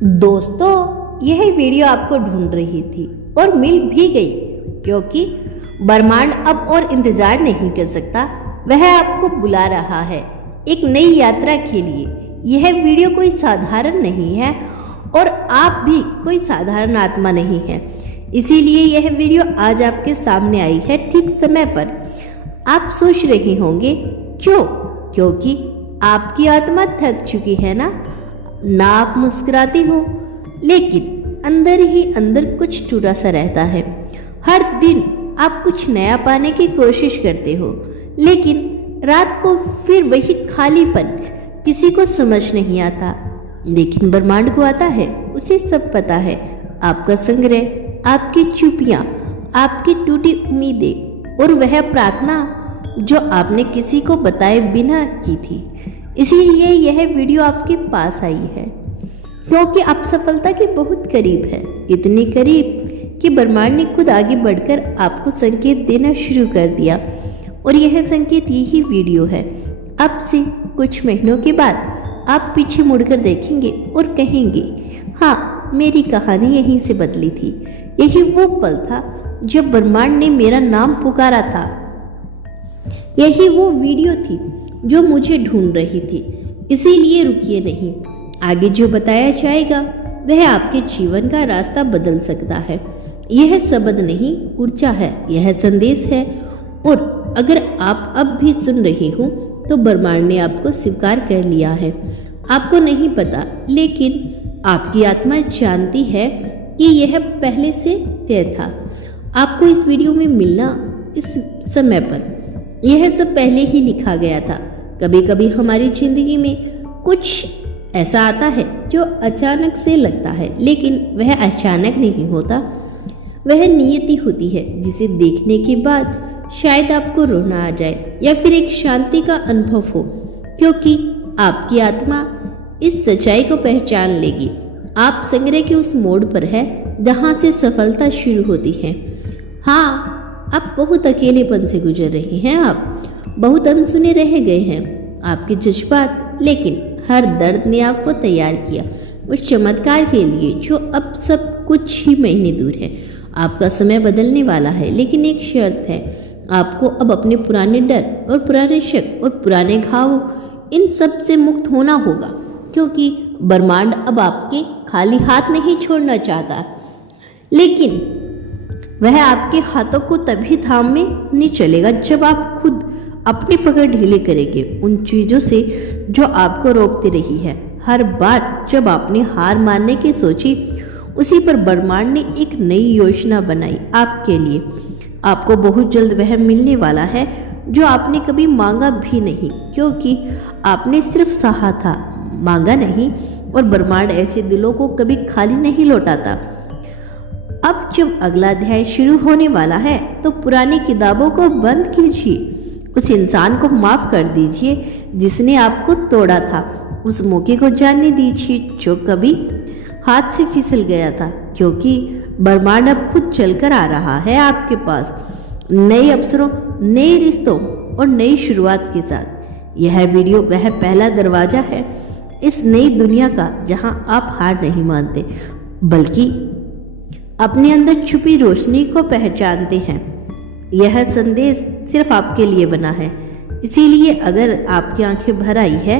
दोस्तों, यह वीडियो आपको ढूंढ रही थी और मिल भी गई, क्योंकि ब्रह्मांड अब और इंतजार नहीं कर सकता। वह आपको बुला रहा है एक नई यात्रा के लिए। यह वीडियो कोई साधारण नहीं है और आप भी कोई साधारण आत्मा नहीं है, इसीलिए यह वीडियो आज आपके सामने आई है ठीक समय पर। आप सोच रहे होंगे क्यों? क्योंकि आपकी आत्मा थक चुकी है ना आप मुस्कुराती हो, लेकिन अंदर ही अंदर कुछ टूटा सा रहता है। हर दिन आप कुछ नया पाने की कोशिश करते हो, लेकिन रात को फिर वही खालीपन। किसी को समझ नहीं आता, लेकिन ब्रह्मांड को आता है। उसे सब पता है। आपका संग्रह, आपकी चुपियां, आपकी टूटी उम्मीदें और वह प्रार्थना जो आपने किसी को बताए बिना की थी। इसीलिए यह वीडियो आपके पास आई है, क्योंकि आप सफलता के बहुत करीब है। इतनी करीब कि ब्रह्मांड ने खुद आगे बढ़कर आपको संकेत देना शुरू कर दिया, और यह संकेत यही वीडियो है। अब से कुछ महीनों के बाद आप पीछे मुड़कर देखेंगे और कहेंगे, हाँ, मेरी कहानी यहीं से बदली थी। यही वो पल था जब ब्रह्मांड ने मेरा नाम पुकारा था। यही वो वीडियो थी जो मुझे ढूंढ रही थी। इसीलिए रुकिए नहीं। आगे जो बताया जाएगा वह आपके जीवन का रास्ता बदल सकता है। यह शब्द नहीं, ऊर्जा है, यह संदेश है। और अगर आप अब भी सुन रहे हो तो ब्रह्मांड ने आपको स्वीकार कर लिया है। आपको नहीं पता, लेकिन आपकी आत्मा जानती है कि यह पहले से तय था। आपको इस वीडियो में मिलना इस समय पर, यह सब पहले ही लिखा गया था। कभी कभी हमारी जिंदगी में कुछ ऐसा आता है जो अचानक से लगता है, लेकिन वह अचानक नहीं होता। वह नियति होती है जिसे देखने के बाद शायद आपको रोना आ जाए या फिर एक शांति का अनुभव हो, क्योंकि आपकी आत्मा इस सच्चाई को पहचान लेगी। आप संग्रह के उस मोड़ पर है जहां से सफलता शुरू होती है। हाँ, आप बहुत अकेलेपन से गुजर रहे हैं। आप बहुत अनसुने रह गए हैं, आपके जज्बात, लेकिन हर दर्द ने आपको तैयार किया उस चमत्कार के लिए जो अब सब कुछ ही महीने दूर है। आपका समय बदलने वाला है, लेकिन एक शर्त है। आपको अब अपने पुराने डर और पुराने शक और पुराने घाव, इन सब से मुक्त होना होगा, क्योंकि ब्रह्मांड अब आपके खाली हाथ नहीं छोड़ना चाहता, लेकिन वह आपके हाथों को तभी थामने नहीं चलेगा जब आप खुद अपनी पकड़ ढीले करेंगे उन चीजों से जो आपको रोकती रही है। हर बार जब आपने हार मानने की सोची, उसी पर ब्रह्मांड ने एक नई योजना बनाई आपके लिए। आपको बहुत जल्द वह मिलने वाला है जो आपने कभी मांगा भी नहीं, क्योंकि आपने सिर्फ सहा था, मांगा नहीं। और ब्रह्मांड ऐसे दिलों को कभी खाली नहीं लौटाता। अब जब अगला अध्याय शुरू होने वाला है तो पुरानी किताबों को बंद कीजिए। उस इंसान को माफ कर दीजिए जिसने आपको तोड़ा था। उस मौके को जानने दीजिए जो कभी हाथ से फिसल गया था, क्योंकि ब्रह्मांड अब खुद चलकर आ रहा है आपके पास, नए अवसरों, नए रिश्तों और नई शुरुआत के साथ। यह वीडियो वह पहला दरवाजा है इस नई दुनिया का, जहां आप हार नहीं मानते, बल्कि अपने अंदर छुपी रोशनी को पहचानते हैं। यह संदेश सिर्फ आपके लिए बना है, इसीलिए अगर आपकी आंखें भर आई है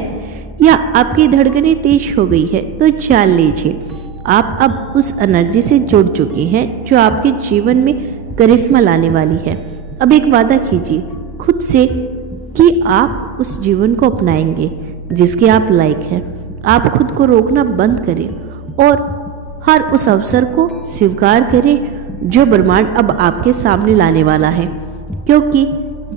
या आपकी धड़कनें तेज हो गई है तो जान लीजिए आप अब उस एनर्जी से जुड़ चुके हैं जो आपके जीवन में करिश्मा लाने वाली है। अब एक वादा कीजिए खुद से कि आप उस जीवन को अपनाएंगे जिसके आप लायक हैं। आप खुद को रोकना बंद करें और हर उस अवसर को स्वीकार करें जो ब्रह्मांड अब आपके सामने लाने वाला है, क्योंकि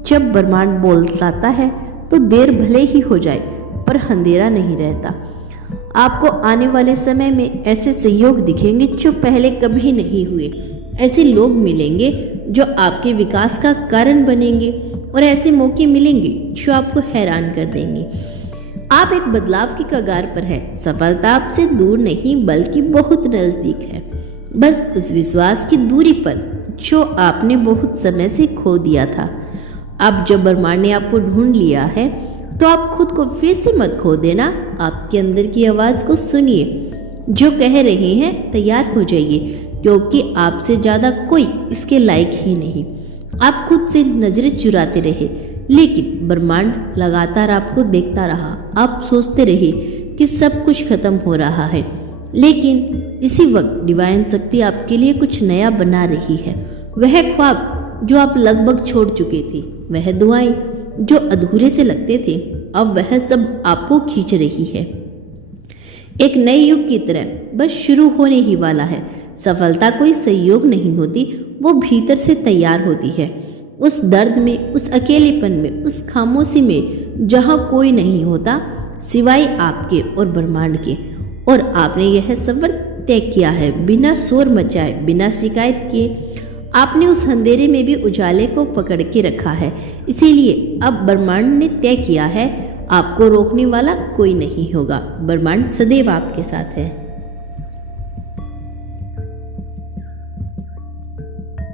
जब ब्रह्मांड बोलता है तो देर भले ही हो जाए पर अंधेरा नहीं रहता। आपको आने वाले समय में ऐसे सहयोग दिखेंगे जो पहले कभी नहीं हुए। ऐसे लोग मिलेंगे जो आपके विकास का कारण बनेंगे, और ऐसे मौके मिलेंगे जो आपको हैरान कर देंगे। आप एक बदलाव की कगार पर है। सफलता आपसे दूर नहीं बल्कि बहुत नजदीक है, बस उस विश्वास की दूरी पर जो आपने बहुत समय से खो दिया था। अब जब ब्रह्मांड ने आपको ढूंढ लिया है तो आप खुद को फिर से मत खो देना। आपके अंदर की आवाज को सुनिए। जो कह रहे हैं तैयार हो जाइए, क्योंकि आपसे ज़्यादा कोई इसके लायक ही नहीं। आप खुद से नजरें चुराते रहे, लेकिन ब्रह्मांड लगातार आपको देखता रहा। आप सोचते रहे कि सब कुछ खत्म हो रहा है, लेकिन इसी वक्त डिवाइन शक्ति आपके लिए कुछ नया बना रही है। वह ख्वाब जो आप लगभग छोड़ चुके थे, वह दुआएं जो अधूरे से लगते थे, अब वह सब आपको खींच रही है। एक नए युग की तरह बस शुरू होने ही वाला है। सफलता कोई संयोग नहीं होती, वो भीतर से तैयार होती है। उस दर्द में, उस अकेलेपन में, उस खामोशी में जहाँ कोई नहीं होता सिवाय आपके और ब्रह्मांड के। और आपने यह सफर तय किया है बिना शोर मचाए, बिना शिकायत किए। आपने उस अंधेरे में भी उजाले को पकड़ के रखा है। इसीलिए अब ब्रह्मांड ने तय किया है, आपको रोकने वाला कोई नहीं होगा। ब्रह्मांड सदैव आपके साथ है।